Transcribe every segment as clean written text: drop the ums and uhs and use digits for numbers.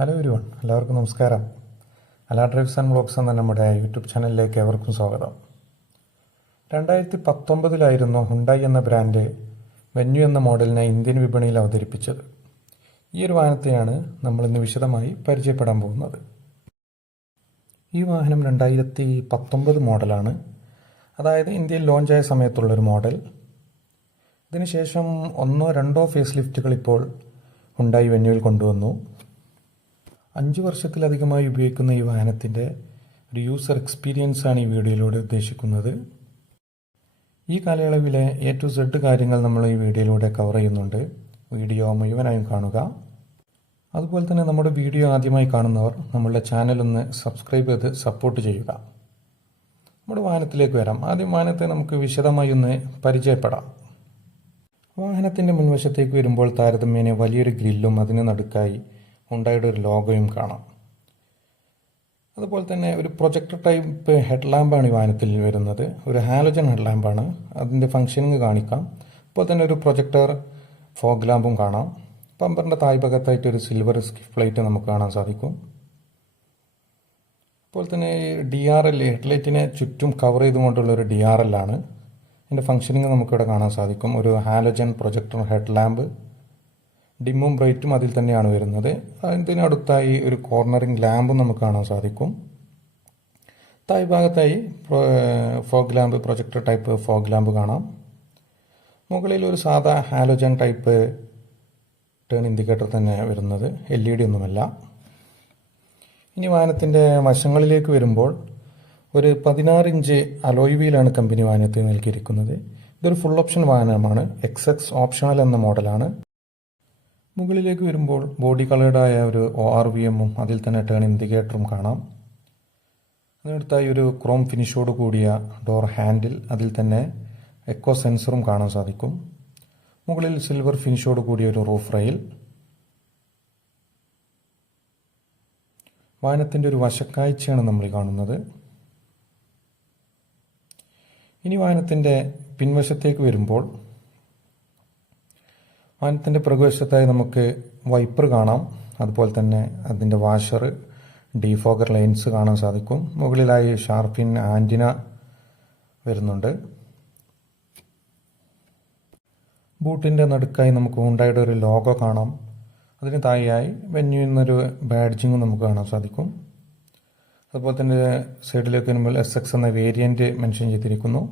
Hello everyone, എല്ലാവർക്കും നമസ്കാരം. അല ഡ്രൈവ്സ് ആൻഡ് വ്ളോഗ്സ് എന്ന നമ്മുടെ യൂട്യൂബ് ചാനലിലേക്ക് ഏവർക്കും സ്വാഗതം. 2019 ഹുണ്ടായി എന്ന ബ്രാൻഡ് വെന്യൂ എന്ന മോഡലിനെ ഇന്ത്യൻ വിപണിയിൽ അവതരിപ്പിച്ചത്. ഈ ഒരു വാഹനത്തെയാണ് നമ്മൾ ഇന്ന് വിശദമായി പരിചയപ്പെടാൻ പോകുന്നത്. ഈ വാഹനം 2019 മോഡലാണ്, അതായത് ഇന്ത്യയിൽ ലോഞ്ചായ സമയത്തുള്ളൊരു മോഡൽ. ഇതിനുശേഷം 1-2 ഫേസ് ലിഫ്റ്റുകൾ ഇപ്പോൾ ഹുണ്ടായി വെന്യൂവിൽ കൊണ്ടുവന്നു. 5 വർഷത്തിലധികമായി ഉപയോഗിക്കുന്ന ഈ വാഹനത്തിൻ്റെ ഒരു യൂസർ എക്സ്പീരിയൻസ് ആണ് ഈ വീഡിയോയിലൂടെ ഉദ്ദേശിക്കുന്നത്. ഈ കാലയളവിലെ A to Z കാര്യങ്ങൾ നമ്മൾ ഈ വീഡിയോയിലൂടെ കവർ ചെയ്യുന്നുണ്ട്. വീഡിയോ മുഴുവനായും കാണുക. അതുപോലെ തന്നെ നമ്മുടെ വീഡിയോ ആദ്യമായി കാണുന്നവർ നമ്മളുടെ ചാനലൊന്ന് സബ്സ്ക്രൈബ് ചെയ്ത് സപ്പോർട്ട് ചെയ്യുക. നമ്മുടെ വാഹനത്തിലേക്ക് വരാം. ആദ്യം വാഹനത്തെ നമുക്ക് വിശദമായി ഒന്ന് പരിചയപ്പെടാം. വാഹനത്തിൻ്റെ മുൻവശത്തേക്ക് വരുമ്പോൾ താരതമ്യേന വലിയൊരു ഗ്രില്ലും അതിന് നടുക്കായി ഹുണ്ടായിയുടെ ഒരു ലോഗോയും കാണാം. അതുപോലെ തന്നെ ഒരു പ്രൊജക്ടർ ടൈപ്പ് ഹെഡ് ലാമ്പാണ് ഈ വാഹനത്തിൽ വരുന്നത്. ഒരു ഹാലോജൻ ഹെഡ് ലാമ്പാണ്. അതിൻ്റെ ഫംഗ്ഷനിങ് കാണിക്കാം. അപ്പോൾ തന്നെ ഒരു പ്രൊജക്ടർ ഫോഗ് ലാമ്പും കാണാം. ബമ്പറിൻ്റെ താഴ്ഭാഗത്തായിട്ട് ഒരു സിൽവർ സ്കിഫ് പ്ലേറ്റ് നമുക്ക് കാണാൻ സാധിക്കും. അതുപോലെ തന്നെ DRL ഹെഡ്ലൈറ്റിനെ ചുറ്റും കവർ ചെയ്തുകൊണ്ടുള്ള ഒരു DRL ആണ്. ഇതിൻ്റെ ഫംഗ്ഷനിങ് നമുക്കിവിടെ കാണാൻ സാധിക്കും. ഒരു ഹാലോജൻ പ്രൊജക്ടർ ഹെഡ് ലാമ്പ്, ഡിമ്മും ബ്രൈറ്റും അതിൽ തന്നെയാണ് വരുന്നത്. അതിനടുത്തായി ഒരു കോർണറിംഗ് ലാമ്പും നമുക്ക് കാണാൻ സാധിക്കും. താഴ്ഭാഗത്തായി fog lamp, projector type fog lamp കാണാം. മുകളിൽ ഒരു സാധാ ഹാലോജൻ ടൈപ്പ് ടേൺ ഇൻഡിക്കേറ്റർ തന്നെ വരുന്നത്, LED ഒന്നുമല്ല. ഇനി വാഹനത്തിൻ്റെ വശങ്ങളിലേക്ക് വരുമ്പോൾ ഒരു 16 ഇഞ്ച് അലോയ് വീലാണ് കമ്പനി വാഹനത്തിന് നൽകിയിരിക്കുന്നത്. ഇതൊരു ഫുൾ ഓപ്ഷൻ വാഹനമാണ്. XX ഓപ്ഷണൽ എന്ന മോഡലാണ്. മുകളിലേക്ക് വരുമ്പോൾ ബോഡി കളേർഡായ ഒരു ORVM-ഉം അതിൽ തന്നെ ടേൺ ഇൻഡിക്കേറ്ററും കാണാം. അതിനടുത്തായി ഒരു ക്രോം ഫിനിഷോട് കൂടിയ ഡോർ ഹാൻഡിൽ, അതിൽ തന്നെ എക്കോ സെൻസറും കാണാൻ സാധിക്കും. മുകളിൽ സിൽവർ ഫിനിഷോട് കൂടിയ ഒരു റൂഫ് റെയിൽ. വാഹനത്തിൻ്റെ ഒരു വശക്കാഴ്ചയാണ് നമ്മൾ കാണുന്നത്. ഇനി വാഹനത്തിൻ്റെ പിൻവശത്തേക്ക് വരുമ്പോൾ വാഹനത്തിൻ്റെ പുറകുവശത്തായി നമുക്ക് വൈപ്പർ കാണാം. അതുപോലെ തന്നെ അതിൻ്റെ വാഷർ, ഡീഫോഗർ ലൈൻസ് കാണാൻ സാധിക്കും. മുകളിലായി ഷാർപ്പിൻ ആൻറ്റിന വരുന്നുണ്ട്. ബൂട്ടിൻ്റെ നടുക്കായി നമുക്ക് ഹുണ്ടായിയുടെ ഒരു ലോഗോ കാണാം. അതിന് താഴെയായി വെന്യൂ എന്നൊരു ബാഡ്ജിങ്ങും നമുക്ക് കാണാൻ സാധിക്കും. അതുപോലെ തന്നെ സൈഡിലേക്ക് വരുമ്പോൾ SX എന്ന വേരിയൻറ്റ് മെൻഷൻ ചെയ്തിരിക്കുന്നു.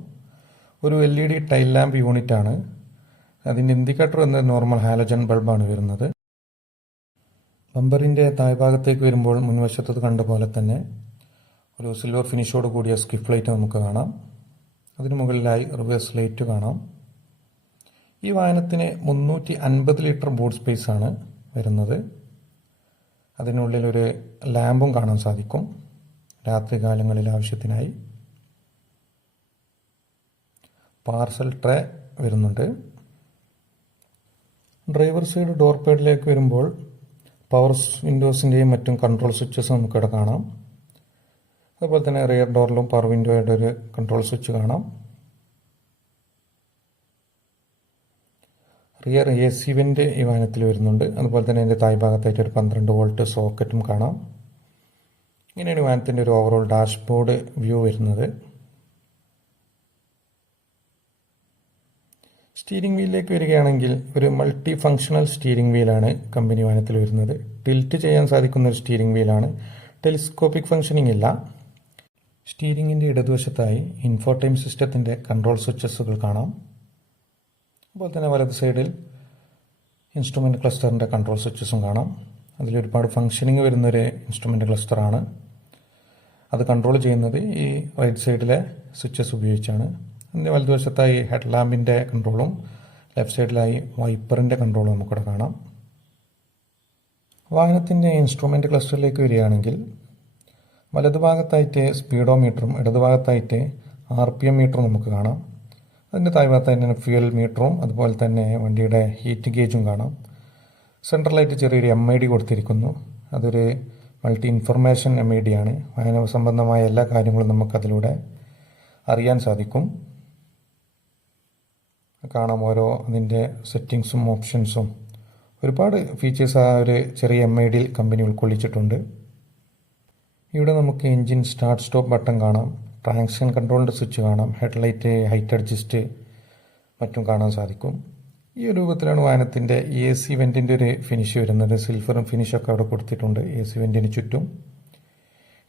ഒരു LED ടൈൽ ലാമ്പ് യൂണിറ്റാണ്. അതിൻ്റെ ഇൻഡിക്കേറ്റർ എന്ന നോർമൽ ഹാലോജൻ ബൾബാണ് വരുന്നത്. ബമ്പറിൻ്റെ താഴ്ഭാഗത്തേക്ക് വരുമ്പോൾ മുൻവശത്ത് കണ്ട പോലെ തന്നെ ഒരു സിൽവർ ഫിനിഷോട് കൂടിയ സ്കിഫ് ലൈറ്റ് നമുക്ക് കാണാം. അതിന് മുകളിലായി റിവേഴ്സ് ലൈറ്റ് കാണാം. ഈ വാഹനത്തിന് 350 ലിറ്റർ ബൂട്ട് സ്പേസ് ആണ് വരുന്നത്. അതിനുള്ളിൽ ഒരു ലാമ്പും കാണാൻ സാധിക്കും രാത്രി കാലങ്ങളിൽ ആവശ്യത്തിനായി. പാർസൽ ട്രേ വരുന്നുണ്ട്. ഡ്രൈവർ സൈഡ് ഡോർ പാഡിലേക്ക് വരുമ്പോൾ പവർ വിൻഡോസിൻ്റെയും മറ്റും കൺട്രോൾ സ്വിച്ചസ് നമുക്കിവിടെ കാണാം. അതുപോലെ തന്നെ റിയർ ഡോറിലും പവർ വിൻഡോയുടെ ഒരു കൺട്രോൾ സ്വിച്ച് കാണാം. റിയർ AC വെൻ്റ് ഈ വാഹനത്തിൽ വരുന്നുണ്ട്. അതുപോലെ തന്നെ അതിൻ്റെ താഴ്ഭാഗത്തായിട്ട് ഒരു 12 വോൾട്ട് സോക്കറ്റും കാണാം. ഇങ്ങനെയാണ് വാഹനത്തിൻ്റെ ഒരു ഓവറോൾ ഡാഷ്ബോർഡ് വ്യൂ വരുന്നത്. സ്റ്റീരിംഗ് വീലിലേക്ക് വരികയാണെങ്കിൽ ഒരു മൾട്ടി ഫങ്ഷണൽ സ്റ്റീരിംഗ് വീലാണ് കമ്പനി വാഹനത്തിൽ വരുന്നത്. ടിൽറ്റ് ചെയ്യാൻ സാധിക്കുന്ന ഒരു സ്റ്റീരിംഗ് വീലാണ്. ടെലിസ്കോപ്പിക് ഫംഗ്ഷനിങ് ഇല്ല. സ്റ്റീരിംഗിൻ്റെ ഇടതുവശത്തായി ഇൻഫോടൈം സിസ്റ്റത്തിൻ്റെ കൺട്രോൾ സ്വിച്ചസുകൾ കാണാം. അതുപോലെ തന്നെ വലത് സൈഡിൽ ഇൻസ്ട്രുമെൻ്റ് ക്ലസ്റ്ററിൻ്റെ കൺട്രോൾ സ്വിച്ചസും കാണാം. അതിലൊരുപാട് ഫംഗ്ഷനിങ് വരുന്നൊരു ഇൻസ്ട്രുമെൻ്റ് ക്ലസ്റ്ററാണ്. അത് കൺട്രോൾ ചെയ്യുന്നത് ഈ റൈറ്റ് സൈഡിലെ സ്വിച്ചസ് ഉപയോഗിച്ചാണ്. അതിൻ്റെ വലതുവശത്തായി ഹെഡ് ലാമ്പിൻ്റെ കൺട്രോളും ലെഫ്റ്റ് സൈഡിലായി വൈപ്പറിൻ്റെ കൺട്രോളും നമുക്കിവിടെ കാണാം. വാഹനത്തിൻ്റെ ഇൻസ്ട്രുമെൻ്റ് ക്ലസ്റ്ററിലേക്ക് വരികയാണെങ്കിൽ വലതുഭാഗത്തായിട്ട് സ്പീഡോമീറ്ററും ഇടതുഭാഗത്തായിട്ട് RPM മീറ്ററും നമുക്ക് കാണാം. അതിൻ്റെ താഴ്ഭാഗത്തായിട്ട് ഫ്യൂൽ മീറ്ററും അതുപോലെ തന്നെ വണ്ടിയുടെ ഹീറ്റ് ഗേജും കാണാം. സെൻട്രലായിട്ട് ചെറിയൊരു MID കൊടുത്തിരിക്കുന്നു. അതൊരു മൾട്ടി ഇൻഫർമേഷൻ MID ആണ്. വാഹന സംബന്ധമായ എല്ലാ കാര്യങ്ങളും നമുക്കതിലൂടെ അറിയാൻ സാധിക്കും. കാണാം ഓരോ അതിൻ്റെ സെറ്റിങ്സും ഓപ്ഷൻസും ഒരുപാട് ഫീച്ചേഴ്സ് ആ ഒരു ചെറിയ MIDയിൽ കമ്പനി ഉൾക്കൊള്ളിച്ചിട്ടുണ്ട്. ഇവിടെ നമുക്ക് എൻജിൻ സ്റ്റാർട്ട് സ്റ്റോപ്പ് ബട്ടൺ കാണാം, ട്രാക്ഷൻ കൺട്രോളിൻ്റെ സ്വിച്ച് കാണാം, ഹെഡ്ലൈറ്റ് ഹൈറ്റ് അഡ്ജസ്റ്റ് മറ്റും കാണാൻ സാധിക്കും. ഈ ഒരു രൂപത്തിലാണ് വാഹനത്തിൻ്റെ AC വെൻറ്റിൻ്റെ ഒരു ഫിനിഷ് വരുന്നത്. സിൽവറും ഫിനിഷൊക്കെ അവിടെ കൊടുത്തിട്ടുണ്ട് AC വെൻറ്റിന് ചുറ്റും.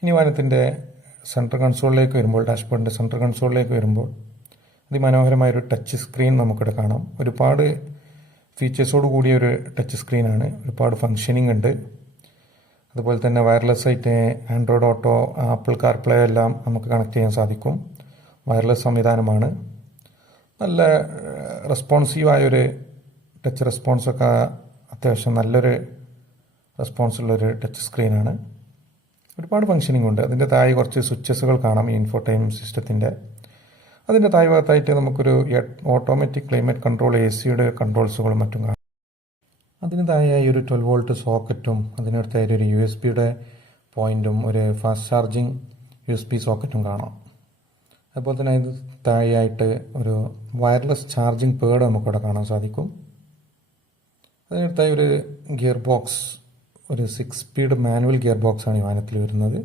ഇനി വാഹനത്തിൻ്റെ സെൻട്രൽ കൺസോളിലേക്ക് വരുമ്പോൾ, ഡാഷ്ബോർഡിൻ്റെ സെൻട്രൽ കൺസോളിലേക്ക് വരുമ്പോൾ അതിമനോഹരമായൊരു ടച്ച് സ്ക്രീൻ നമുക്കിവിടെ കാണാം. ഒരുപാട് ഫീച്ചേഴ്സോട് കൂടിയ ഒരു ടച്ച് സ്ക്രീനാണ്, ഒരുപാട് ഫങ്ഷനിങ് ഉണ്ട്. അതുപോലെ തന്നെ വയർലെസ് ആയിട്ട് ആൻഡ്രോയിഡ് ഓട്ടോ, ആപ്പിൾ കാർപ്ലേ എല്ലാം നമുക്ക് കണക്ട് ചെയ്യാൻ സാധിക്കും. വയർലെസ് സംവിധാനമാണ്. നല്ല റെസ്പോൺസീവായൊരു ടച്ച് റെസ്പോൺസൊക്കെ അത്യാവശ്യം നല്ലൊരു റെസ്പോൺസുള്ളൊരു ടച്ച് സ്ക്രീനാണ്. ഒരുപാട് ഫങ്ഷനിങ് ഉണ്ട്. അതിൻ്റെ താഴെ കുറച്ച് സ്വിച്ചസുകൾ കാണാം ഈ ഇൻഫോടൈൻമെൻറ്റ് സിസ്റ്റത്തിൻ്റെ. അതിൻ്റെ താഴെ ഭാഗത്തായിട്ട് നമുക്കൊരു ഓട്ടോമാറ്റിക് ക്ലൈമറ്റ് കൺട്രോൾ AC കൺട്രോൾസുകളും മറ്റും കാണാം. അതിന് താഴെയായി ഒരു 12 വോൾട്ട് സോക്കറ്റും അതിനടുത്തായി ഒരു USB പോയിൻറ്റും ഒരു ഫാസ്റ്റ് ചാർജിങ് USB സോക്കറ്റും കാണാം. അതുപോലെ തന്നെ അതിന് താഴെയായിട്ട് ഒരു വയർലെസ് ചാർജിങ് പേഡ് നമുക്കിവിടെ കാണാൻ സാധിക്കും. അതിനടുത്തായി ഒരു ഗിയർ ബോക്സ്, ഒരു 6 സ്പീഡ് മാനുവൽ ഗിയർ ബോക്സാണ് ഈ വാഹനത്തിൽ വരുന്നത്.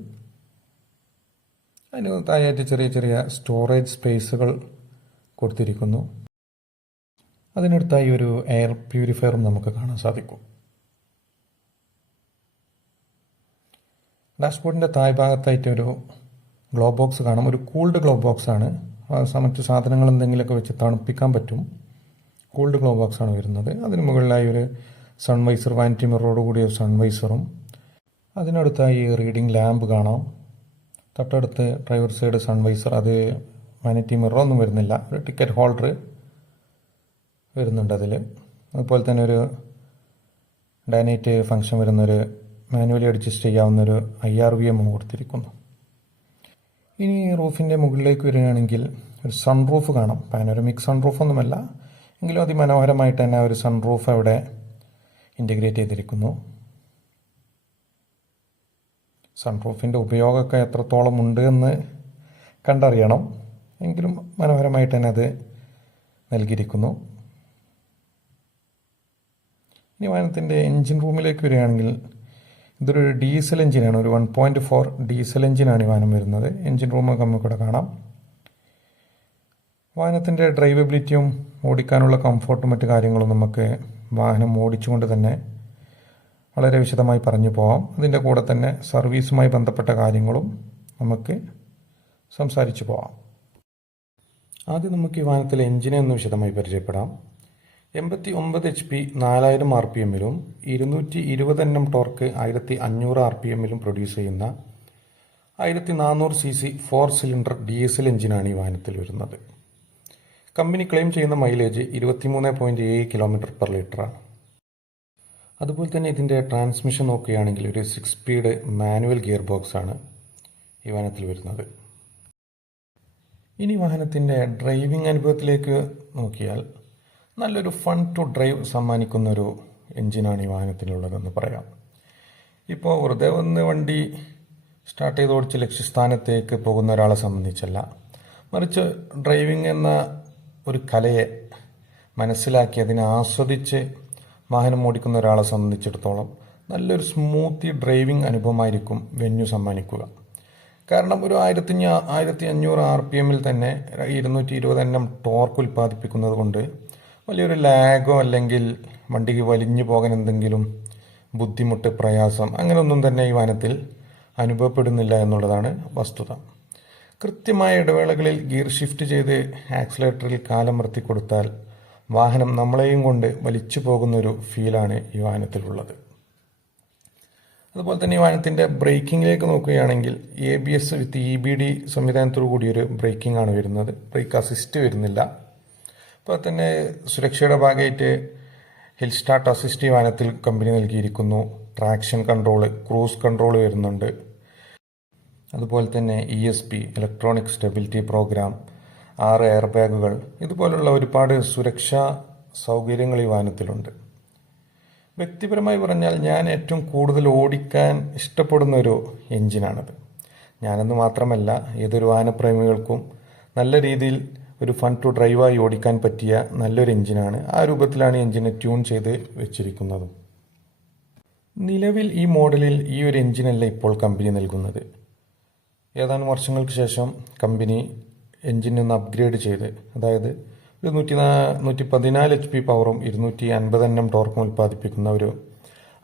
അതിന് താഴെയായിട്ട് ചെറിയ ചെറിയ സ്റ്റോറേജ് സ്പേസുകൾ കൊടുത്തിരിക്കുന്നു. അതിനടുത്തായി ഒരു എയർ പ്യൂരിഫയറും നമുക്ക് കാണാൻ സാധിക്കും. ഡാഷ്ബോർഡിൻ്റെ താഴ്ഭാഗത്തായിട്ട് ഒരു ഗ്ലോ ബോക്സ് കാണാം. ഒരു കൂൾഡ് ഗ്ലോ ബോക്സാണ്. മറ്റ് സാധനങ്ങൾ എന്തെങ്കിലുമൊക്കെ വെച്ച് തണുപ്പിക്കാൻ പറ്റും. കൂൾഡ് ഗ്ലോ ബോക്സാണ് വരുന്നത്. അതിന് മുകളിലായി ഒരു സൺവൈസർ, വാനിറ്റി മിററോട് കൂടിയ ഒരു സൺവൈസറും, അതിനടുത്തായി റീഡിംഗ് ലാമ്പ് കാണാം. തൊട്ടടുത്ത് ഡ്രൈവർ സൈഡ് സൺവൈസർ, അത് വാനിറ്റി മിററൊന്നും വരുന്നില്ല, ഒരു ടിക്കറ്റ് ഹോൾഡർ വരുന്നുണ്ട് അതിൽ. അതുപോലെ തന്നെ ഒരു ഡൈനൈറ്റ് ഫംഗ്ഷൻ വരുന്നൊരു മാനുവലി അഡ്ജസ്റ്റ് ചെയ്യാവുന്നൊരു IRVM കൊടുത്തിരിക്കുന്നു. ഇനി റൂഫിൻ്റെ മുകളിലേക്ക് വരികയാണെങ്കിൽ ഒരു സൺറൂഫ് കാണാം. പാനോരമിക് സൺറൂഫൊന്നുമല്ല, എങ്കിലും അതിമനോഹരമായിട്ട് തന്നെ ഒരു സൺറൂഫ് അവിടെ ഇൻ്റഗ്രേറ്റ് ചെയ്തിരിക്കുന്നു. സൺറൂഫിൻ്റെ ഉപയോഗമൊക്കെ എത്രത്തോളം ഉണ്ട് എന്ന് കണ്ടറിയണം, എങ്കിലും മനോഹരമായിട്ട് തന്നെ അത് നൽകിയിരിക്കുന്നു. ഇനി വാഹനത്തിൻ്റെ എൻജിൻ റൂമിലേക്ക് വരികയാണെങ്കിൽ ഇതൊരു ഡീസൽ എഞ്ചിനാണ്, ഒരു 1.4 ഡീസൽ എഞ്ചിനാണ് ഈ വാഹനം വരുന്നത്. എൻജിൻ റൂമൊക്കെ നമുക്കിവിടെ കാണാം. വാഹനത്തിൻ്റെ ഡ്രൈവബിലിറ്റിയും ഓടിക്കാനുള്ള കംഫോർട്ടും മറ്റു കാര്യങ്ങളും നമുക്ക് വാഹനം ഓടിച്ചുകൊണ്ട് തന്നെ വളരെ വിശദമായി പറഞ്ഞു പോകാം. അതിൻ്റെ കൂടെ തന്നെ സർവീസുമായി ബന്ധപ്പെട്ട കാര്യങ്ങളും നമുക്ക് സംസാരിച്ചു പോകാം. ആദ്യം നമുക്ക് ഈ വാഹനത്തിലെ എഞ്ചിനെ ഒന്ന് വിശദമായി പരിചയപ്പെടാം. 89 HP 4000 RPMലും 220 Nm ടോർക്ക് 1500 RPMലും പ്രൊഡ്യൂസ് ചെയ്യുന്ന 1400 cc 4 സിലിണ്ടർ diesel എഞ്ചിനാണ് ഈ വാഹനത്തിൽ വരുന്നത്. കമ്പനി ക്ലെയിം ചെയ്യുന്ന മൈലേജ് 23.7 km/ലിറ്ററാണ്. അതുപോലെ തന്നെ ഇതിൻ്റെ ട്രാൻസ്മിഷൻ നോക്കുകയാണെങ്കിൽ ഒരു 6 സ്പീഡ് മാനുവൽ ഗിയർ ബോക്സാണ് ഈ വാഹനത്തിൽ വരുന്നത്. ഇനി വാഹനത്തിൻ്റെ ഡ്രൈവിംഗ് അനുഭവത്തിലേക്ക് നോക്കിയാൽ നല്ലൊരു ഫൺ ടു ഡ്രൈവ് സമ്മാനിക്കുന്നൊരു എൻജിനാണ് ഈ വാഹനത്തിനുള്ളതെന്ന് പറയാം. ഇപ്പോൾ വെറുതെ ഒന്ന് വണ്ടി സ്റ്റാർട്ട് ചെയ്ത് ഓടിച്ച് ലക്ഷ്യസ്ഥാനത്തേക്ക് പോകുന്ന ഒരാളെ സംബന്ധിച്ചല്ല, മറിച്ച് ഡ്രൈവിംഗ് എന്ന ഒരു കലയെ മനസ്സിലാക്കി അതിനെ ആസ്വദിച്ച് വാഹനം ഓടിക്കുന്ന ഒരാളെ സംബന്ധിച്ചിടത്തോളം നല്ലൊരു സ്മൂത്തി ഡ്രൈവിംഗ് അനുഭവമായിരിക്കും വെന്യൂ സമ്മാനിക്കുക. കാരണം ഒരു 1500 RPMൽ തന്നെ 220 Nm ടോർക്ക് ഉൽപ്പാദിപ്പിക്കുന്നത് കൊണ്ട് വലിയൊരു ലാഗോ അല്ലെങ്കിൽ വണ്ടിക്ക് വലിഞ്ഞു പോകാൻ എന്തെങ്കിലും ബുദ്ധിമുട്ട്, പ്രയാസം അങ്ങനെയൊന്നും തന്നെ ഈ വാഹനത്തിൽ അനുഭവപ്പെടുന്നില്ല എന്നുള്ളതാണ് വസ്തുത. കൃത്യമായ ഇടവേളകളിൽ ഗിയർ ഷിഫ്റ്റ് ചെയ്ത് ആക്സിലേറ്ററിൽ കാലമർത്തി കൊടുത്താൽ വാഹനം നമ്മളെയും കൊണ്ട് വലിച്ചു പോകുന്നൊരു ഫീലാണ് ഈ വാഹനത്തിലുള്ളത്. അതുപോലെ തന്നെ ഈ വാഹനത്തിൻ്റെ ബ്രേക്കിങ്ങിലേക്ക് നോക്കുകയാണെങ്കിൽ ABS വിത്ത് EBD സംവിധാനത്തോടു കൂടിയൊരു ബ്രേക്കിംഗ് ആണ് വരുന്നത്. ബ്രേക്ക് അസിസ്റ്റ് വരുന്നില്ല. അപ്പോൾ തന്നെ സുരക്ഷയുടെ ഭാഗമായിട്ട് ഹിൽ സ്റ്റാർട്ട് അസിസ്റ്റ് ഈ വാഹനത്തിൽ കമ്പനി നൽകിയിരിക്കുന്നു. ട്രാക്ഷൻ കൺട്രോൾ, ക്രൂസ് കൺട്രോൾ വരുന്നുണ്ട്. അതുപോലെ തന്നെ ESP electronic stability programme, 6 air ബാഗുകൾ, ഇതുപോലുള്ള ഒരുപാട് സുരക്ഷാ സൗകര്യങ്ങൾ ഈ വാഹനത്തിലുണ്ട്. വ്യക്തിപരമായി പറഞ്ഞാൽ ഞാൻ ഏറ്റവും കൂടുതൽ ഓടിക്കാൻ ഇഷ്ടപ്പെടുന്ന ഒരു എൻജിനാണത്. ഞാനെന്ന് മാത്രമല്ല, ഏതൊരു വാഹനപ്രേമികൾക്കും നല്ല രീതിയിൽ ഒരു ഫൺ ടു ഡ്രൈവായി ഓടിക്കാൻ പറ്റിയ നല്ലൊരു എൻജിനാണ്. ആ രൂപത്തിലാണ് എൻജിനെ ട്യൂൺ ചെയ്ത് വെച്ചിരിക്കുന്നതും. നിലവിൽ ഈ മോഡലിൽ ഈ ഒരു എഞ്ചിനല്ല ഇപ്പോൾ കമ്പനി നൽകുന്നത്. ഏതാനും വർഷങ്ങൾക്ക് ശേഷം കമ്പനി എഞ്ചിനെ ഒന്ന് അപ്ഗ്രേഡ് ചെയ്ത്, അതായത് ഒരു 114 HP പവറും 250 Nm ടോർക്കും ഉൽപ്പാദിപ്പിക്കുന്ന ഒരു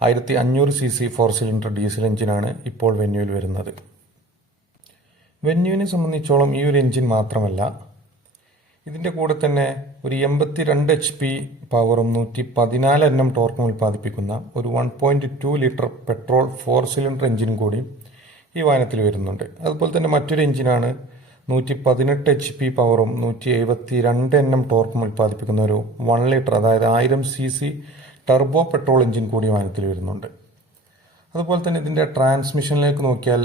1500 cc 4 സിലിണ്ടർ ഡീസൽ എഞ്ചിനാണ് ഇപ്പോൾ വെന്യൂവിൽ വരുന്നത്. വെന്യൂവിനെ സംബന്ധിച്ചോളം ഈ ഒരു എഞ്ചിൻ മാത്രമല്ല, ഇതിൻ്റെ കൂടെ തന്നെ ഒരു 82 HP പവറും 114 Nm ടോർക്കും ഉൽപ്പാദിപ്പിക്കുന്ന ഒരു 1.2 ലിറ്റർ പെട്രോൾ 4 സിലിണ്ടർ എഞ്ചിനും കൂടി ഈ വാഹനത്തിൽ വരുന്നുണ്ട്. അതുപോലെ തന്നെ മറ്റൊരു എഞ്ചിനാണ് 118 HP പവറും 172 Nm ടോർക്കും ഉൽപ്പാദിപ്പിക്കുന്ന ഒരു 1 ലിറ്റർ, അതായത് 1000 cc ടർബോ പെട്രോൾ എഞ്ചിൻ കൂടി വാഹനത്തിൽ വരുന്നുണ്ട്. അതുപോലെ തന്നെ ഇതിൻ്റെ ട്രാൻസ്മിഷനിലേക്ക് നോക്കിയാൽ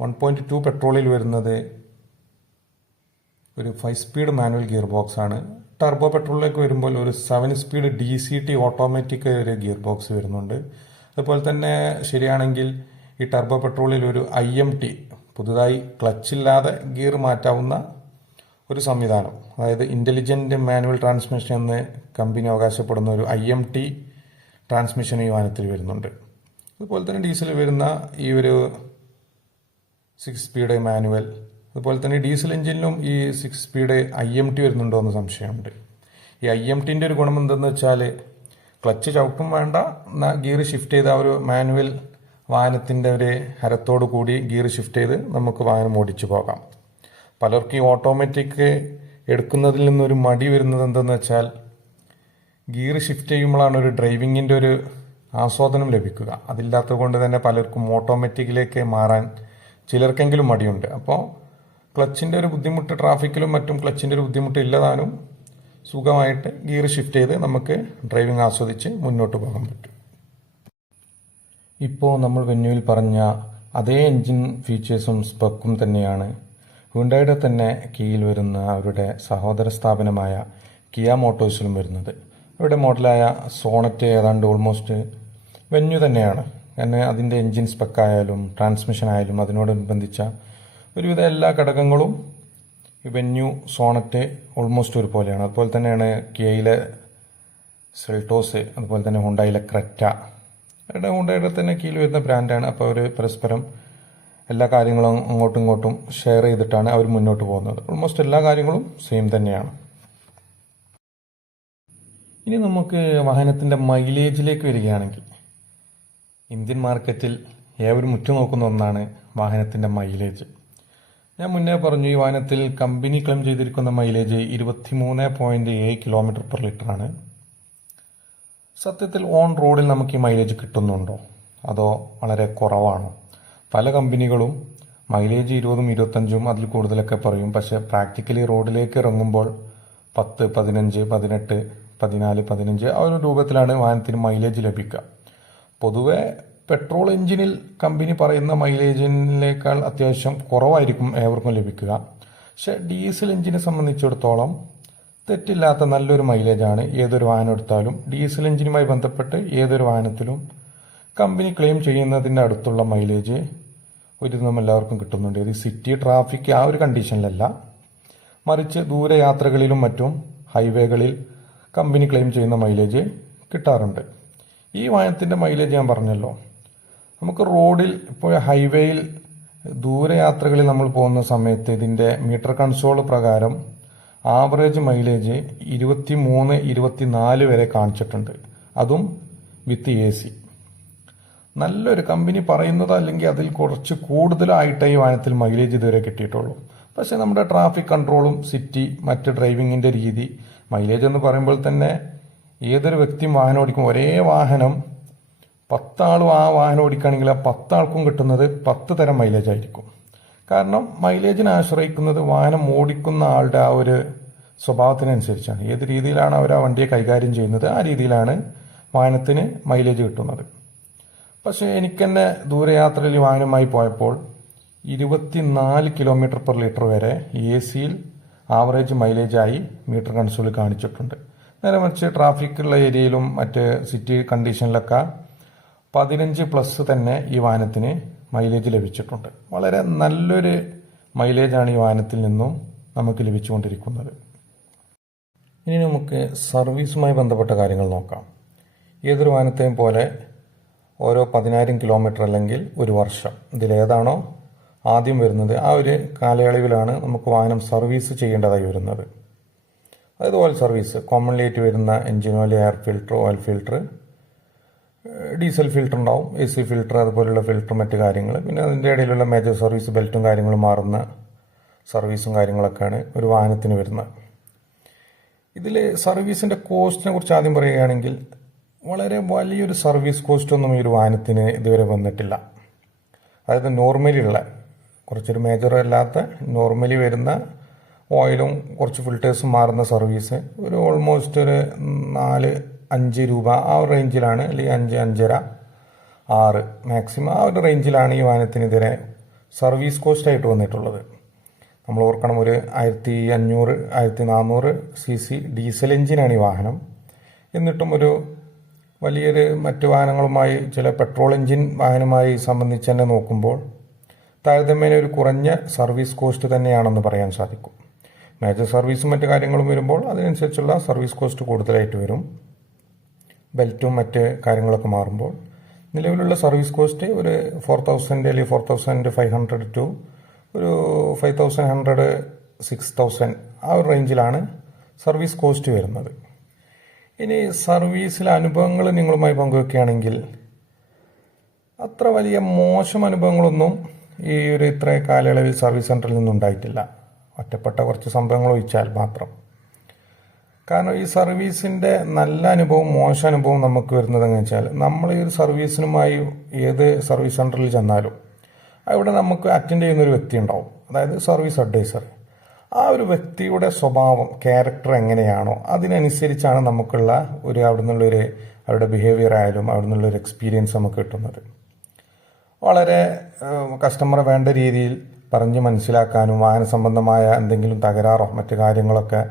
1.2 പെട്രോളിൽ വരുന്നത് ഒരു 5 സ്പീഡ് മാനുവൽ ഗിയർ ബോക്സ് ആണ്. ടർബോ പെട്രോളിലേക്ക് വരുമ്പോൾ ഒരു 7 സ്പീഡ് DCT ഓട്ടോമാറ്റിക് ഒരു ഗിയർ ബോക്സ് വരുന്നുണ്ട്. അതുപോലെ തന്നെ ശരിയാണെങ്കിൽ ഈ ടർബോ പെട്രോളിൽ ഒരു IMT, പുതുതായി ക്ലച്ചില്ലാതെ ഗിയർ മാറ്റാവുന്ന ഒരു സംവിധാനം, അതായത് ഇൻ്റലിജൻറ്റ് മാനുവൽ ട്രാൻസ്മിഷൻ എന്ന് കമ്പനി അവകാശപ്പെടുന്ന ഒരു IMT ട്രാൻസ്മിഷൻ ഈ വാഹനത്തിൽ വരുന്നുണ്ട്. അതുപോലെ തന്നെ ഡീസലിൽ വരുന്ന ഈ ഒരു 6 സ്പീഡ് മാനുവൽ, അതുപോലെ തന്നെ ഡീസൽ എഞ്ചിനിലും ഈ 6 സ്പീഡ് IMT വരുന്നുണ്ടോ എന്ന് സംശയമുണ്ട്. ഈ IMTൻ്റെ ഒരു ഗുണം എന്തെന്ന് വെച്ചാൽ ക്ലച്ച് ചവിട്ടും വേണ്ട, ഗിയർ ഷിഫ്റ്റ് ചെയ്ത ഒരു മാനുവൽ വാഹനത്തിൻ്റെ ഒരു ഹരത്തോടു കൂടി ഗിയർ ഷിഫ്റ്റ് ചെയ്ത് നമുക്ക് വാഹനം ഓടിച്ചു പോകാം. പലർക്കും ഈ ഓട്ടോമാറ്റിക് എടുക്കുന്നതിൽ നിന്നൊരു മടി വരുന്നത് എന്തെന്ന് വെച്ചാൽ ഗിയർ ഷിഫ്റ്റ് ചെയ്യുമ്പോഴാണ് ഒരു ഡ്രൈവിങ്ങിൻ്റെ ഒരു ആസ്വാദനം ലഭിക്കുക. അതില്ലാത്തത് കൊണ്ട് തന്നെ പലർക്കും ഓട്ടോമാറ്റിക്കിലേക്ക് മാറാൻ ചിലർക്കെങ്കിലും മടിയുണ്ട്. അപ്പോൾ ക്ലച്ചിൻ്റെ ഒരു ബുദ്ധിമുട്ട്, ട്രാഫിക്കിലും മറ്റും ക്ലച്ചിൻ്റെ ഒരു ബുദ്ധിമുട്ട് ഇല്ലതാനും സുഖമായിട്ട് ഗിയർ ഷിഫ്റ്റ് ചെയ്ത് നമുക്ക് ഡ്രൈവിംഗ് ആസ്വദിച്ച് മുന്നോട്ട് പോകാൻ പറ്റും. ഇപ്പോൾ നമ്മൾ വെന്യൂവിൽ പറഞ്ഞ അതേ എൻജിൻ ഫീച്ചേഴ്സും സ്പെക്കും തന്നെയാണ് ഹ്യുണ്ടായിയുടെ തന്നെ കീഴിൽ വരുന്ന അവരുടെ സഹോദര സ്ഥാപനമായ കിയ മോട്ടോഴ്സിലും വരുന്നത്. അവരുടെ മോഡലായ സോണറ്റ് ഏതാണ്ട് ഓൾമോസ്റ്റ് വെന്യൂ തന്നെയാണ്. കാരണം അതിൻ്റെ എൻജിൻ സ്പെക്കായാലും ട്രാൻസ്മിഷൻ ആയാലും അതിനോടനുബന്ധിച്ച ഒരുവിധ എല്ലാ ഘടകങ്ങളും വെന്യൂ സോണറ്റ് ഓൾമോസ്റ്റ് ഒരുപോലെയാണ്. അതുപോലെ തന്നെയാണ് കിയയിലെ സെൽട്ടോസ്, അതുപോലെ തന്നെ ഹുണ്ടായിലെ ക്രെറ്റ. അവരുടെ ഹുണ്ടായുടെ തന്നെ കീഴിൽ വരുന്ന ബ്രാൻഡാണ്. അപ്പോൾ അവർ പരസ്പരം എല്ലാ കാര്യങ്ങളും അങ്ങോട്ടും ഇങ്ങോട്ടും ഷെയർ ചെയ്തിട്ടാണ് അവർ മുന്നോട്ട് പോകുന്നത്. ഓൾമോസ്റ്റ് എല്ലാ കാര്യങ്ങളും സെയിം തന്നെയാണ്. ഇനി നമുക്ക് വാഹനത്തിൻ്റെ മൈലേജിലേക്ക് വരികയാണെങ്കിൽ, ഇന്ത്യൻ മാർക്കറ്റിൽ ഏവരും ഉറ്റുനോക്കുന്ന ഒന്നാണ് വാഹനത്തിൻ്റെ മൈലേജ്. ഞാൻ മുന്നേ പറഞ്ഞു, ഈ വാഹനത്തിൽ കമ്പനി ക്ലെയിം ചെയ്തിരിക്കുന്ന മൈലേജ് 23.7 km/ലിറ്റർ ആണ്. സത്യത്തിൽ ഓൺ റോഡിൽ നമുക്ക് ഈ മൈലേജ് കിട്ടുന്നുണ്ടോ, അതോ വളരെ കുറവാണോ? പല കമ്പനികളും മൈലേജ് 20ഉം 25ഉം അതിൽ കൂടുതലൊക്കെ പറയും. പക്ഷേ പ്രാക്ടിക്കലി റോഡിലേക്ക് ഇറങ്ങുമ്പോൾ 10, 15, 18, 14, 15 ആ ഒരു രൂപത്തിലാണ് വാഹനത്തിന് മൈലേജ് ലഭിക്കുക. പൊതുവെ പെട്രോൾ എഞ്ചിനിൽ കമ്പനി പറയുന്ന മൈലേജിനേക്കാൾ അത്യാവശ്യം കുറവായിരിക്കും ഏവർക്കും ലഭിക്കുക. പക്ഷെ ഡീസൽ എഞ്ചിനെ സംബന്ധിച്ചിടത്തോളം തെറ്റില്ലാത്ത നല്ലൊരു മൈലേജാണ് ഏതൊരു വാഹനം എടുത്താലും. ഡീസൽ എഞ്ചിനുമായി ബന്ധപ്പെട്ട് ഏതൊരു വാഹനത്തിലും കമ്പനി ക്ലെയിം ചെയ്യുന്നതിൻ്റെ അടുത്തുള്ള മൈലേജ് ഒരുവിധം എല്ലാവർക്കും കിട്ടുന്നുണ്ട്. ഇത് സിറ്റി ട്രാഫിക് ആ ഒരു കണ്ടീഷനിലല്ല, മറിച്ച് ദൂരയാത്രകളിലും മറ്റും ഹൈവേകളിൽ കമ്പനി ക്ലെയിം ചെയ്യുന്ന മൈലേജ് കിട്ടാറുണ്ട്. ഈ വാഹനത്തിൻ്റെ മൈലേജ് ഞാൻ പറഞ്ഞല്ലോ, നമുക്ക് റോഡിൽ ഇപ്പോൾ ഹൈവേയിൽ ദൂരയാത്രകളിൽ നമ്മൾ പോകുന്ന സമയത്ത് ഇതിൻ്റെ മീറ്റർ കൺസോൾ പ്രകാരം ആവറേജ് മൈലേജ് 23, 24 വരെ കാണിച്ചിട്ടുണ്ട്. അതും വിത്ത് AC. നല്ലൊരു കമ്പനി പറയുന്നത് അല്ലെങ്കിൽ അതിൽ കുറച്ച് കൂടുതലായിട്ട് ഈ വാഹനത്തിൽ മൈലേജ് ഇതുവരെ കിട്ടിയിട്ടുള്ളൂ. പക്ഷേ നമ്മുടെ ട്രാഫിക് കൺട്രോളും സിറ്റി മറ്റ് ഡ്രൈവിങ്ങിൻ്റെ രീതി, മൈലേജ് എന്ന് പറയുമ്പോൾ തന്നെ ഏതൊരു വ്യക്തിയും വാഹനം ഓടിക്കും. ഒരേ വാഹനം 10 ആളും ആ വാഹനം ഓടിക്കുകയാണെങ്കിൽ ആ 10 ആൾക്കും കിട്ടുന്നത് 10 തരം മൈലേജ് ആയിരിക്കും. കാരണം മൈലേജിനെ ആശ്രയിക്കുന്നത് വാഹനം ഓടിക്കുന്ന ആളുടെ ആ ഒരു സ്വഭാവത്തിനനുസരിച്ചാണ്. ഏത് രീതിയിലാണ് അവർ ആ വണ്ടിയെ കൈകാര്യം ചെയ്യുന്നത്, ആ രീതിയിലാണ് വാഹനത്തിന് മൈലേജ് കിട്ടുന്നത്. പക്ഷേ എനിക്ക് തന്നെ ദൂരയാത്രയിൽ വാഹനമായി പോയപ്പോൾ 24 km/ലിറ്റർ വരെ AC-യിൽ ആവറേജ് മൈലേജായി മീറ്റർ കൺസോളിൽ കാണിച്ചിട്ടുണ്ട്. നേരെ മറിച്ച് ട്രാഫിക്കുള്ള ഏരിയയിലും മറ്റ് സിറ്റി കണ്ടീഷനിലൊക്കെ 15+ തന്നെ ഈ വാഹനത്തിന് മൈലേജ് ലഭിച്ചിട്ടുണ്ട്. വളരെ നല്ലൊരു മൈലേജാണ് ഈ വാഹനത്തിൽ നിന്നും നമുക്ക് ലഭിച്ചുകൊണ്ടിരിക്കുന്നത്. ഇനി നമുക്ക് സർവീസുമായി ബന്ധപ്പെട്ട കാര്യങ്ങൾ നോക്കാം. ഏതൊരു വാഹനത്തെയും പോലെ ഓരോ 10,000 കിലോമീറ്റർ അല്ലെങ്കിൽ ഒരു വർഷം, ഇതിലേതാണോ ആദ്യം വരുന്നത് ആ ഒരു കാലയളവിലാണ് നമുക്ക് വാഹനം സർവീസ് ചെയ്യേണ്ടതായി വരുന്നത്. അതായത് ഓയിൽ സർവീസ് കോമൺലി ആയിട്ട് വരുന്ന engine oil, air filter, oil filter, diesel filter ഉണ്ടാവും, AC ഫിൽട്ടർ, അതുപോലുള്ള ഫിൽട്ടർ, മറ്റു കാര്യങ്ങൾ. പിന്നെ അതിൻ്റെ ഇടയിലുള്ള മേജർ സർവീസ്, ബെൽറ്റും കാര്യങ്ങളും മാറുന്ന സർവീസും കാര്യങ്ങളൊക്കെയാണ് ഒരു വാഹനത്തിന് വരുന്നത്. ഇതിൽ സർവീസിൻ്റെ കോസ്റ്റിനെ കുറിച്ച് ആദ്യം പറയുകയാണെങ്കിൽ വളരെ വലിയൊരു സർവീസ് കോസ്റ്റൊന്നും ഈ ഒരു വാഹനത്തിന് ഇതുവരെ വന്നിട്ടില്ല. അതായത് നോർമലി ഉള്ള കുറച്ചൊരു മേജർ അല്ലാത്ത നോർമലി വരുന്ന ഓയിലും കുറച്ച് ഫിൽറ്റേഴ്സും മാറുന്ന സർവീസ് ഒരു ഓൾമോസ്റ്റ് ഒരു 4-5 രൂപ ആ ഒരു റേഞ്ചിലാണ്, അല്ലെങ്കിൽ 5-5.5, 6 മാക്സിമം ആ ഒരു റേഞ്ചിലാണ് ഈ വാഹനത്തിനെതിരെ സർവീസ് കോസ്റ്റായിട്ട് വന്നിട്ടുള്ളത്. നമ്മൾ ഓർക്കണം, ഒരു 1500-1400 CC ഡീസൽ എഞ്ചിനാണ് ഈ വാഹനം. എന്നിട്ടും ഒരു വലിയൊരു മറ്റു വാഹനങ്ങളുമായി, ചില പെട്രോൾ എഞ്ചിൻ വാഹനമായി സംബന്ധിച്ച് തന്നെ നോക്കുമ്പോൾ താരതമ്യേന ഒരു കുറഞ്ഞ സർവീസ് കോസ്റ്റ് തന്നെയാണെന്ന് പറയാൻ സാധിക്കും. മേജർ സർവീസും മറ്റു കാര്യങ്ങളും വരുമ്പോൾ അതിനനുസരിച്ചുള്ള സർവീസ് കോസ്റ്റ് കൂടുതലായിട്ട് വരും. ബെൽറ്റും മറ്റ് കാര്യങ്ങളൊക്കെ മാറുമ്പോൾ നിലവിലുള്ള സർവീസ് കോസ്റ്റ് ഒരു 4,000 അല്ലെങ്കിൽ 4,500 ടു ഒരു 5,100, 6,000 ആ ഒരു റേഞ്ചിലാണ് സർവീസ് കോസ്റ്റ് വരുന്നത്. ഇനി സർവീസിലെ അനുഭവങ്ങൾ നിങ്ങളുമായി പങ്കുവെക്കുകയാണെങ്കിൽ അത്ര വലിയ മോശം അനുഭവങ്ങളൊന്നും ഈ ഒരു ഇത്ര കാലയളവിൽ സർവീസ് സെൻ്ററിൽ നിന്നുണ്ടായിട്ടില്ല, ഒറ്റപ്പെട്ട കുറച്ച് സംഭവങ്ങൾ ഒഴിച്ചാൽ മാത്രം. കാരണം ഈ സർവീസിൻ്റെ നല്ല അനുഭവം മോശം അനുഭവം നമുക്ക് വരുന്നത് എങ്ങനെ വെച്ചാൽ, നമ്മൾ ഈ ഒരു സർവീസിനുമായി ഏത് സർവീസ് സെൻ്ററിൽ ചെന്നാലും അവിടെ നമുക്ക് അറ്റൻഡ് ചെയ്യുന്നൊരു വ്യക്തി ഉണ്ടാവും, അതായത് സർവീസ് അഡ്വൈസർ. ആ ഒരു വ്യക്തിയുടെ സ്വഭാവം, ക്യാരക്ടർ എങ്ങനെയാണോ അതിനനുസരിച്ചാണ് നമുക്കുള്ള ഒരു അവിടെ നിന്നുള്ളൊരു അവരുടെ ബിഹേവിയർ ആയാലും അവിടെ നിന്നുള്ളൊരു എക്സ്പീരിയൻസ് നമുക്ക് കിട്ടുന്നത്. വളരെ കസ്റ്റമറെ വേണ്ട രീതിയിൽ പറഞ്ഞ് മനസ്സിലാക്കാനും വാഹന സംബന്ധമായ എന്തെങ്കിലും തകരാറോ മറ്റു കാര്യങ്ങളൊക്കെ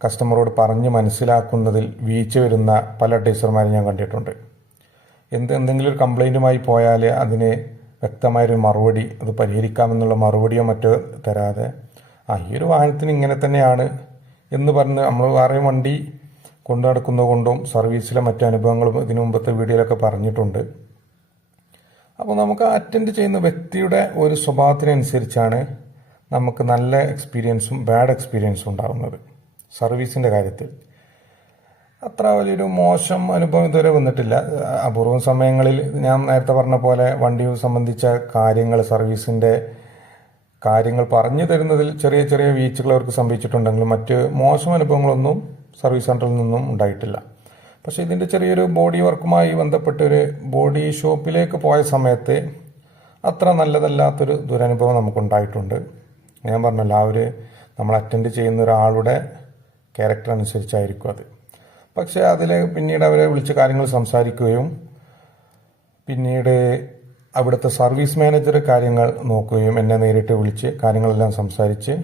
കസ്റ്റമറോട് പറഞ്ഞ് മനസ്സിലാക്കുന്നതിൽ വീഴ്ച വരുന്ന പല അഡ്വൈസർമാരും ഞാൻ കണ്ടിട്ടുണ്ട്. എന്തെങ്കിലും ഒരു കംപ്ലൈൻറ്റുമായി പോയാൽ അതിന് വ്യക്തമായൊരു മറുപടി, അത് പരിഹരിക്കാമെന്നുള്ള മറുപടിയോ മറ്റോ തരാതെ ഈ ഒരു വാഹനത്തിന് ഇങ്ങനെ തന്നെയാണ് എന്ന് പറഞ്ഞ് നമ്മൾ വേറെ വണ്ടി കൊണ്ടു നടക്കുന്നത് കൊണ്ടും സർവീസിലെ മറ്റു അനുഭവങ്ങളും ഇതിനു മുമ്പത്തെ വീഡിയോയിലൊക്കെ പറഞ്ഞിട്ടുണ്ട്. അപ്പോൾ നമുക്ക് അറ്റൻഡ് ചെയ്യുന്ന വ്യക്തിയുടെ ഒരു സ്വഭാവത്തിനനുസരിച്ചാണ് നമുക്ക് നല്ല എക്സ്പീരിയൻസും ബാഡ് എക്സ്പീരിയൻസും ഉണ്ടാകുന്നത്. സർവീസിൻ്റെ കാര്യത്തിൽ അത്ര വലിയൊരു മോശം അനുഭവം ഇതുവരെ വന്നിട്ടില്ല. അപൂർവം സമയങ്ങളിൽ ഞാൻ നേരത്തെ പറഞ്ഞ പോലെ വണ്ടി സംബന്ധിച്ച കാര്യങ്ങൾ, സർവീസിൻ്റെ കാര്യങ്ങൾ പറഞ്ഞു തരുന്നതിൽ ചെറിയ ചെറിയ വീഴ്ചകൾ അവർക്ക് സംഭവിച്ചിട്ടുണ്ടെങ്കിലും മറ്റ് മോശം അനുഭവങ്ങളൊന്നും സർവീസ് സെൻ്ററിൽ നിന്നും ഉണ്ടായിട്ടില്ല. പക്ഷേ ഇതിൻ്റെ ചെറിയൊരു ബോഡി വർക്കുമായി ബന്ധപ്പെട്ടൊരു ബോഡി ഷോപ്പിലേക്ക് പോയ സമയത്ത് അത്ര നല്ലതല്ലാത്തൊരു ദുരനുഭവം നമുക്കുണ്ടായിട്ടുണ്ട്. ഞാൻ പറഞ്ഞല്ലോ, നമ്മൾ അറ്റൻഡ് ചെയ്യുന്ന ഒരാളുടെ ക്യാരക്ടർ അനുസരിച്ചായിരിക്കും അത്. പക്ഷേ അതിൽ പിന്നീട് അവരെ വിളിച്ച് കാര്യങ്ങൾ സംസാരിക്കുകയും പിന്നീട് അവിടുത്തെ സർവീസ് മാനേജർ കാര്യങ്ങൾ നോക്കുകയും എന്നെ നേരിട്ട് വിളിച്ച് കാര്യങ്ങളെല്ലാം സംസാരിച്ച്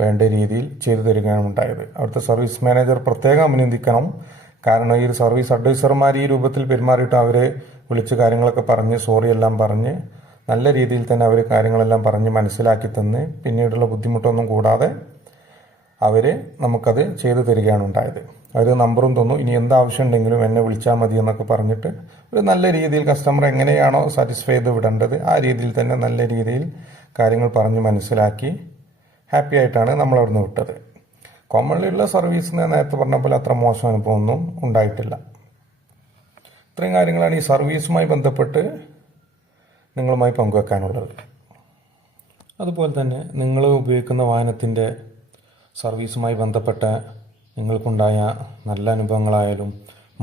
വേണ്ട രീതിയിൽ ചെയ്തു തരികയാണ് ഉണ്ടായത്. അവിടുത്തെ സർവീസ് മാനേജർ പ്രത്യേകം അഭിനന്ദിക്കണം. കാരണം ഈ ഒരു സർവീസ് അഡ്വൈസർമാർ ഈ രൂപത്തിൽ പെരുമാറിയിട്ട് അവരെ വിളിച്ച് കാര്യങ്ങളൊക്കെ പറഞ്ഞ് സോറി എല്ലാം പറഞ്ഞ് നല്ല രീതിയിൽ തന്നെ അവർ കാര്യങ്ങളെല്ലാം പറഞ്ഞ് മനസ്സിലാക്കി തന്ന് പിന്നീടുള്ള ബുദ്ധിമുട്ടൊന്നും കൂടാതെ അവർ നമുക്കത് ചെയ്തു തരികയാണ് ഉണ്ടായത്. അവർ നമ്പറും തന്നു, ഇനി എന്താവശ്യം ഉണ്ടെങ്കിലും എന്നെ വിളിച്ചാൽ മതി എന്നൊക്കെ പറഞ്ഞിട്ട് ഒരു നല്ല രീതിയിൽ കസ്റ്റമർ എങ്ങനെയാണോ സാറ്റിസ്ഫൈ ചെയ്ത് വിടേണ്ടത് ആ രീതിയിൽ തന്നെ നല്ല രീതിയിൽ കാര്യങ്ങൾ പറഞ്ഞ് മനസ്സിലാക്കി ഹാപ്പി ആയിട്ടാണ് നമ്മൾ അവിടുന്ന് വിട്ടത്. കോമൺലിയുള്ള സർവീസിന് നേരത്തെ പറഞ്ഞ പോലെ അത്ര മോശം അനുഭവമൊന്നും ഉണ്ടായിട്ടില്ല. ഇത്രയും കാര്യങ്ങളാണ് ഈ സർവീസുമായി ബന്ധപ്പെട്ട് നിങ്ങളുമായി പങ്കുവെക്കാനുള്ളത്. അതുപോലെ തന്നെ നിങ്ങൾ ഉപയോഗിക്കുന്ന വാഹനത്തിൻ്റെ സർവീസുമായി ബന്ധപ്പെട്ട നിങ്ങൾക്കുണ്ടായ നല്ല അനുഭവങ്ങളായാലും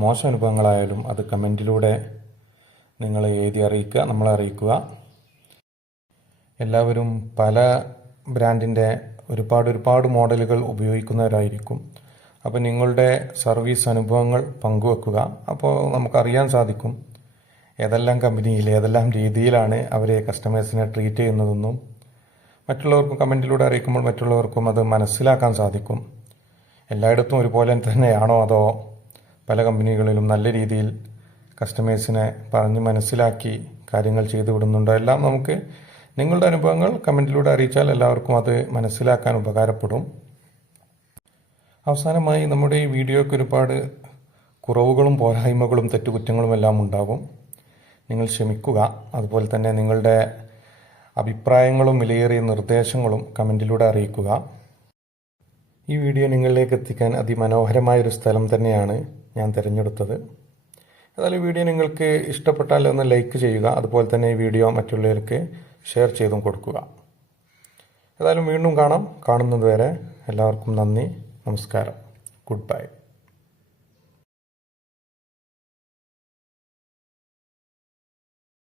മോശം അനുഭവങ്ങളായാലും അത് കമൻറ്റിലൂടെ നിങ്ങൾ എഴുതി അറിയിക്കുക, നമ്മളെ അറിയിക്കുക. എല്ലാവരും പല ബ്രാൻഡിൻ്റെ ഒരുപാട് മോഡലുകൾ ഉപയോഗിക്കുന്നവരായിരിക്കും. അപ്പോൾ നിങ്ങളുടെ സർവീസ് അനുഭവങ്ങൾ പങ്കുവെക്കുക. അപ്പോൾ നമുക്കറിയാൻ സാധിക്കും ഏതെല്ലാം കമ്പനിയിൽ ഏതെല്ലാം രീതിയിലാണ് അവർ കസ്റ്റമേഴ്സിനെ ട്രീറ്റ് ചെയ്യുന്നതെന്നും മറ്റുള്ളവർക്കും കമൻറ്റിലൂടെ അറിയിക്കുമ്പോൾ മറ്റുള്ളവർക്കും അത് മനസ്സിലാക്കാൻ സാധിക്കും. എല്ലായിടത്തും ഒരുപോലെ തന്നെയാണോ അതോ പല കമ്പനികളിലും നല്ല രീതിയിൽ കസ്റ്റമേഴ്സിനെ പറഞ്ഞ് മനസ്സിലാക്കി കാര്യങ്ങൾ ചെയ്തു വിടുന്നുണ്ടോ, എല്ലാം നമുക്ക് നിങ്ങളുടെ അനുഭവങ്ങൾ കമൻറ്റിലൂടെ അറിയിച്ചാൽ എല്ലാവർക്കും അത് മനസ്സിലാക്കാൻ ഉപകാരപ്പെടും. അവസാനമായി നമ്മുടെ ഈ വീഡിയോയ്ക്ക് ഒരുപാട് കുറവുകളും പോരായ്മകളും തെറ്റുകുറ്റങ്ങളും എല്ലാം ഉണ്ടാകും. നിങ്ങൾ ക്ഷമിക്കുക. അതുപോലെ തന്നെ നിങ്ങളുടെ അഭിപ്രായങ്ങളും വിലയേറിയ നിർദ്ദേശങ്ങളും കമൻറ്റിലൂടെ അറിയിക്കുക. ഈ വീഡിയോ നിങ്ങളിലേക്ക് എത്തിക്കാൻ അതിമനോഹരമായൊരു സ്ഥലം തന്നെയാണ് ഞാൻ തിരഞ്ഞെടുത്തത്. ഏതായാലും ഈ വീഡിയോ നിങ്ങൾക്ക് ഇഷ്ടപ്പെട്ടാൽ ഒന്ന് ലൈക്ക് ചെയ്യുക. അതുപോലെ തന്നെ ഈ വീഡിയോ മറ്റുള്ളവർക്ക് ഷെയർ ചെയ്തും കൊടുക്കുക. ഏതായാലും വീണ്ടും കാണാം. കാണുന്നത് വരെ എല്ലാവർക്കും നന്ദി, നമസ്കാരം, ഗുഡ് ബൈ.